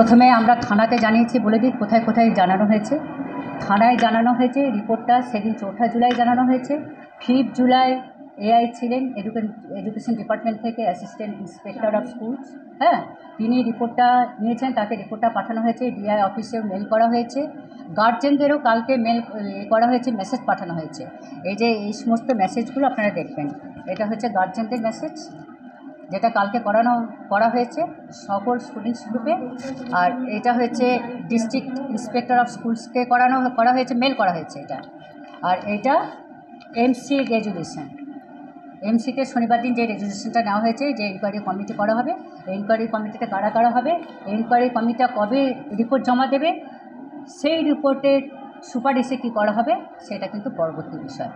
প্রথমে আমরা থানাতে জানিয়েছি, বলে দিই কোথায় কোথায় জানানো হয়েছে। থানায় জানানো হয়েছে, রিপোর্টটা সেদিন 4 জুলাই জানানো হয়েছে। 5 জুলাই এআই ছিলেন এডুকেশন ডিপার্টমেন্ট থেকে, অ্যাসিস্ট্যান্ট ইন্সপেক্টর অফ স্কুলস, হ্যাঁ, তিনি রিপোর্টটা নিয়েছেন, তাকে রিপোর্টটা পাঠানো হয়েছে, ডিআই অফিসেও মেল করা হয়েছে, গার্জেনদেরও কালকে মেল করা হয়েছে, মেসেজ পাঠানো হয়েছে। এই সমস্ত মেসেজগুলো আপনারা দেখবেন। এটা হচ্ছে গার্জেনদের মেসেজ, যেটা কালকে করা হয়েছে সকল স্টুডেন্টস গ্রুপে। আর এটা হচ্ছে ডিস্ট্রিক্ট ইন্সপেক্টর অফ স্কুলসকে করা হয়েছে, মেল করা হয়েছে এটা। আর এটা এমসি এমসিতে শনিবার দিন যে রেজুলেশনটা নেওয়া হয়েছে, যে এনকোয়ারি কমিটি করা হবে, এনকোয়ারি কমিটিতে কারা হবে, এনকোয়ারি কমিটিটা কবে রিপোর্ট জমা দেবে, সেই রিপোর্টের সুপারিশে কী করা হবে সেটা কিন্তু পরবর্তী বিষয়।